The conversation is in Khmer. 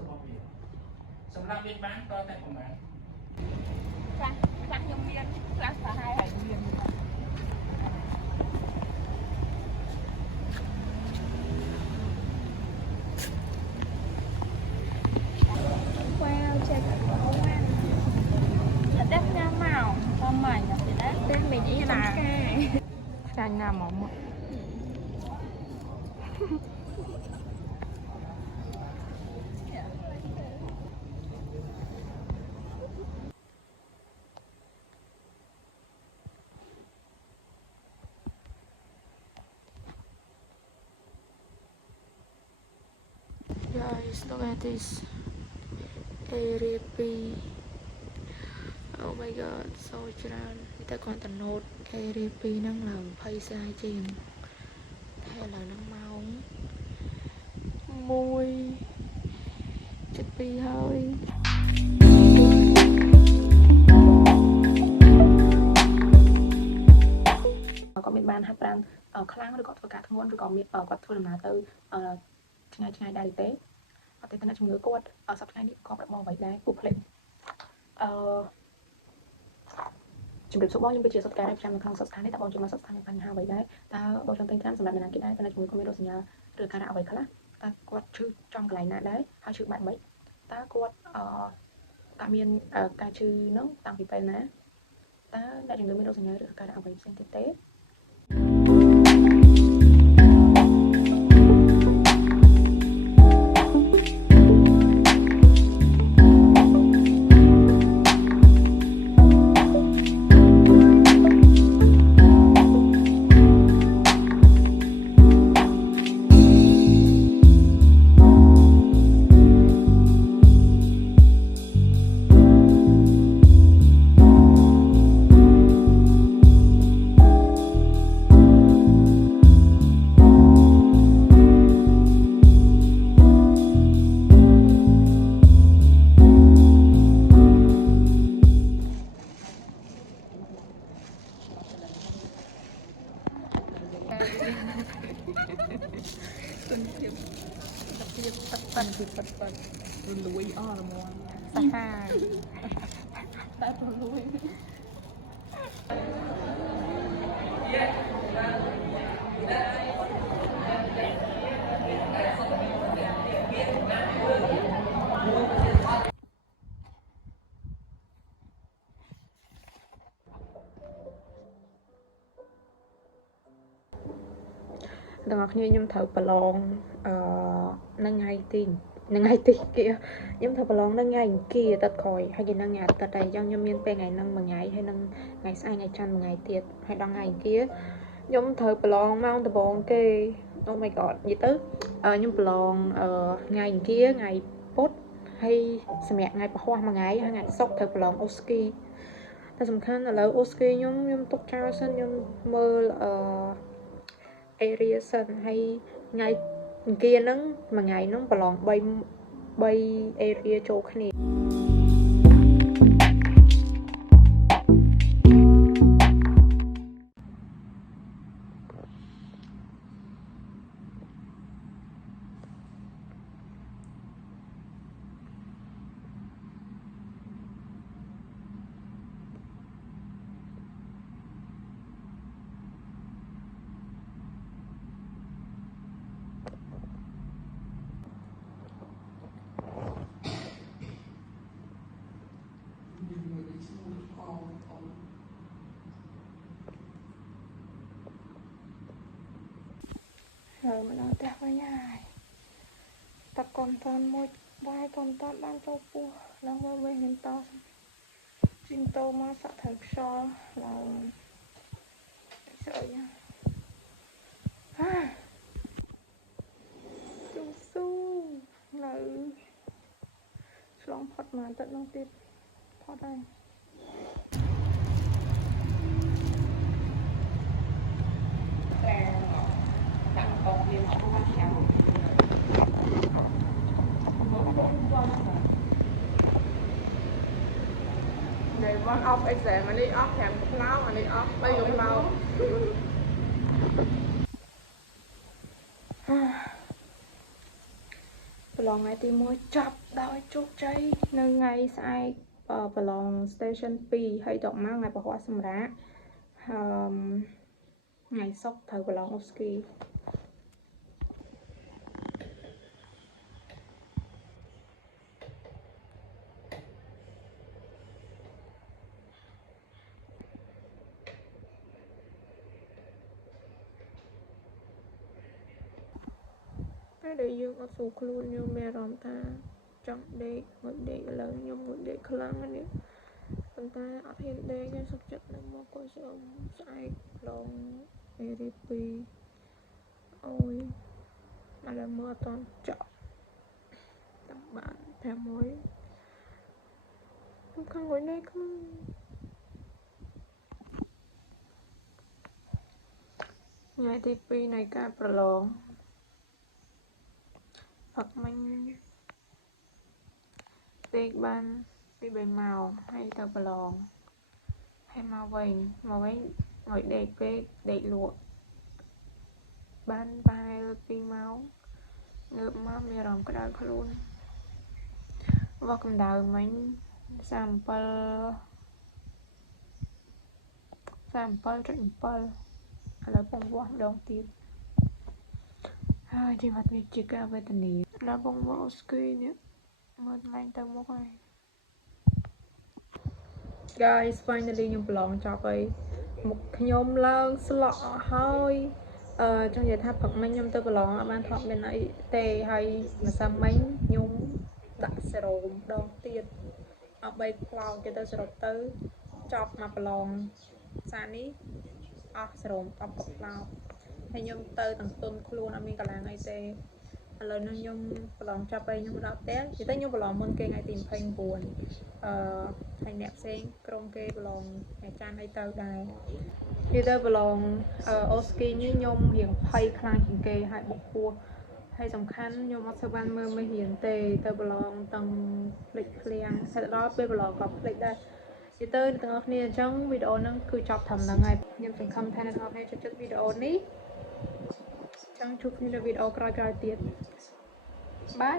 របស់វាសម្រាប់វាបានតតែប្រមាណខ្លះខ្ញុំមានខ្លះសាហាវហើយមានចេះតែតែញ៉ាំមកប្រមាញ់តែតែមិនអីណាចាញ់ណាមកមកGuys, look at this area B. Oh my god, so ច្រើនតែគាត់ទៅ note area B ហ្នឹងឡើង20សាជាងតែឥឡូវហ្នឹងម៉ោង1:02ហើយគាត់មានបានហាត់ប្រាណខ្លាំងឬក៏ធ្វើការធ្ងន់ឬក៏មានគាត់ធ្វើដំណើរទៅឆ្ងាយដែរទេអត់ទេតែជំងឺគាត់សប្តាហ៍នេះគាត់ប្រាប់មកអ្វីដែរពូភ្លេចជំរាបសួរបងខ្ញុំគឺជាសុខការប្រចាំនៅក្នុងសុខស្ថាននេះតើបងជួយមកសុខស្ថានមានបញ្ហាអ្វីដែរតើបងចង់ទិញថ្នាំសម្រាប់អ្នកណាគេដែរតើជំងឺគាត់មានរោគសញ្ញាឬការៈអ្វីខ្លះតើគាត់ឈឺចំកន្លែងណាដែរហើយឈឺបែបម៉េចតើគាត់តើមានការឈឺហ្នឹងតាំងពីពេលណាតើអ្នកជំងឺមានរោគសញ្ញាឬការៈអ្វីផ្សេងទៀតទេគុណភាពប៉ិនរលួយអស់ល្មមសាហាវតែរលួយដល់អ្នកគ្នាខ្ញុំត្រូវប្រឡងនឹងថ្ងៃទីគេខ្ញុំត្រូវប្រឡងនឹងថ្ងៃអង្គារទឹកក្រោយហើយគេនឹងថ្ងៃអាទិត្យតែអញ្ចឹងខ្ញុំមានពេលថ្ងៃហ្នឹងមួយថ្ងៃហើយនឹងថ្ងៃស្អែកថ្ងៃច័ន្ទមួយថ្ងៃទៀតហើយដល់ថ្ងៃអង្គារខ្ញុំត្រូវប្រឡងម៉ោងដំបូងគេ Oh my god និយាយទៅខ្ញុំប្រឡងថ្ងៃអង្គារថ្ងៃពុធហើយសម្រាប់ថ្ងៃពហុមួយថ្ងៃហើយថ្ងៃសុក្រត្រូវប្រឡងអូស្គីតែសំខាន់ឥឡូវអូស្គីខ្ញុំទុកចោលសិនខ្ញុំមើលarea សិនហើយថ្ងៃអង្គារហ្នឹងមួយថ្ងៃហ្នឹងប្រឡង3 area ចូលគ្នា rồi mình ở tép với nhà tập còn toàn một vai còn toàn ban châu pua đang qua bên hình to xin tô mà sợ thật so là sợ nha chú su là long phật mà tận long tiếp phật đây này con ốc ấy sẽ mà đi ốc thèm nó mà đi ốc bây giờ màu ថ្ងៃទី1ចប់ដោយជោគជ័យនៅថ្ងៃស្អែកប្រឡង station 2ហើយតមកថ្ងៃពហុសម្រាប់ថ្ងៃសុក្រត្រូវប្រឡងអូស្គីតែដែលយើងអត់ស្រួលខ្លួនខ្ញុំមានអារម្មណ៍ថាចង់ដេកងុយដេកឥឡូវខ្ញុំងុយដេកខ្លាំងណាស់នេះប៉ុន្តែអត់ហ៊ានដេកទេសុខចិត្តនៅមកក៏ស្អមស្អែកឡងអេរី2អូយឥឡូវមើលអត់តន់ចប់តាមបាន5ខ្ញុំខំងុយដេកខ្លាំងថ្ងៃទី2នៃការប្រឡងផឹកមិញដេកបានពី3ម៉ោងហើយទៅប្រឡងហើយមកវិញងុយដេកពេកដេកលក់បានប្រហែល2ម៉ោងងើបមកមានអារម្មណ៍ក្តៅខ្លួនវាស់កម្ដៅមិញ37.7 ឥឡូវពងវាស់ម្ដងទៀតហើយជីវិតវាជាការវេទនាដល់ពងវាស់អូស្គីនេះមើលឡើងទៅមុខហើយ guys finally ខ្ញុំប្រឡងចប់ហើយមុខខ្ញុំឡើងស្លក់អស់ហើយចង់និយាយថាព្រឹកមិញខ្ញុំទៅប្រឡងអត់បានថតមានអីទេហើយម្សិលមិញខ្ញុំដាក់សេរ៉ូមដងទៀតអត់3ផ្លោកគេទៅសរុបទៅចប់មកប្រឡងសានេះអស់សេរ៉ូម10ផ្លោកហើយខ្ញុំទៅទាំងទុនខ្លួនអត់មានកន្លងអីទេឥឡូវនេះខ្ញុំប្រឡងចាប់ហើយខ្ញុំដល់ផ្ទះនិយាយទៅខ្ញុំប្រឡងមុនគេថ្ងៃទី29ហើយអ្នកផ្សេងក្រុមគេប្រឡងថ្ងៃច័ន្ទអីទៅដែរនិយាយទៅប្រឡងអូស្គីនេះខ្ញុំរៀងភ័យខ្លាំងជាងគេហើយបុកពោះហើយសំខាន់ខ្ញុំអត់សូវបានមើលមេរៀនទេទៅប្រឡងទាំងភ្លេចឃ្លាំងហើយដល់ពេលប្រឡងក៏ភ្លេចដែរនិយាយទៅទាំងអស់គ្នាអញ្ចឹងវីដេអូហ្នឹងគឺចប់ត្រឹមហ្នឹងហើយខ្ញុំសង្ឃឹមថាអ្នកទាំងអស់គ្នាចូលចិត្តវីដេអូនេះចង់ជួបគ្នានៅវីដេអូក្រោយៗទៀតបាយ